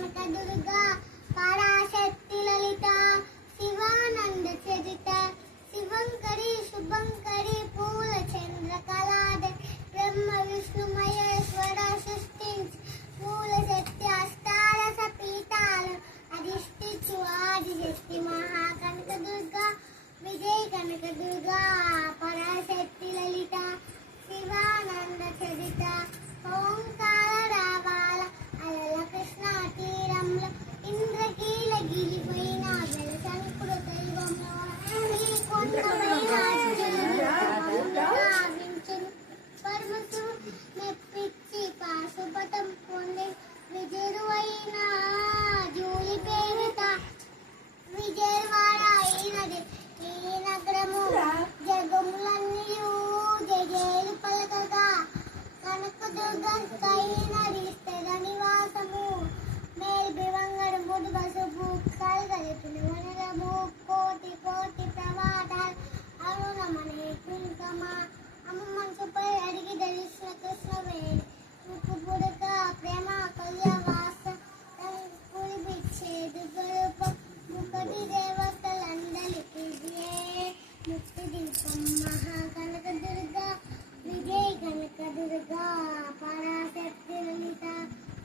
కనకదుర్గా పరాశక్తి లలిత శివానంద చరిత శివంకరి శుభంకరి పూల చంద్ర కళాద బ్రహ్మ విష్ణు మహేశ్వర సృష్టించి పూల శక్తి అష్టాదశ పీఠాలు అధిష్ఠించు ఆదిశక్తి మహాకనకదుర్గా విజయ కనకదుర్గా పరాశక్తి లలిత శివానంద చరిత ఓంకార రావాల అలల కృష్ణా తీరంలో ఇంద్రకీల గిరిపోయిన వెలసంకుడు దైవంలో ఈ కొండపైన భావించును పరమసు మెప్పించి పాశుపతం పొంది విజరువైన జూలి పేరిట విజయవాడ అయినది ఈ నగరము జగములన్నీయు జగేలు పలకగా కనకదుర్గైనది స్థిర నివాసము మేలు బివంగడు ముడి పసుపు కలగలుపుని వనరము కోటి కోటి ప్రవాదాలు అరుణమనే కుంకమా అమ్మ మనసుపై అడిగి దర్శన కృష్ణ వేడి ముక్కు పుడక ప్రేమ కళ్యావాస కురిపించేది గొలుప ముక్కటి దేవతలందరికీ ముక్తి దీపం మహాకనకదుర్గా విజయ కనకదుర్గా పరాశక్తి లలిత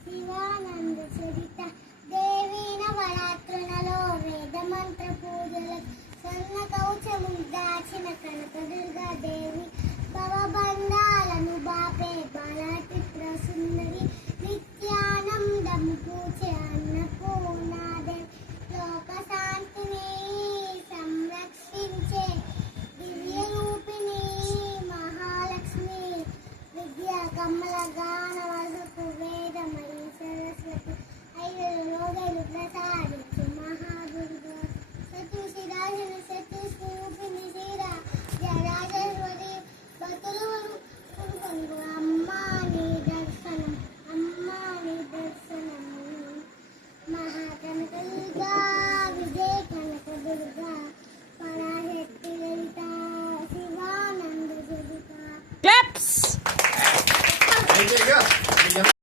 శివానంద చరిత దేవీ నవరాత్రులలో వేద మంత్ర పూజలు సన్న కౌచము దాచిన కనకదుర్గా దేవి భవబంధాలను బాపే బాలచిత్ర సుందరి నిత్యానందము పూచే అన్నపూర్ణాదేవి లోక శాంతిని సంరక్షించే దివ్య రూపిణి మహాలక్ష్మి విద్యా కమల గాన వసపు వేదమయి సరస్వతి ఐదు లోగలు ప్రసాదించు మహాదుర్గా సతు శిరాజన సతు స్వరూపిణి శిరా జరాజేశ్వరి బతులు కొనుకొను అమ్మా నీ దర్శనం అమ్మా నీ దర్శనం మహాకనకదుర్గా విజయ కనకదుర్గా పరాశక్తి లలిత శివానంద చరిత Claps!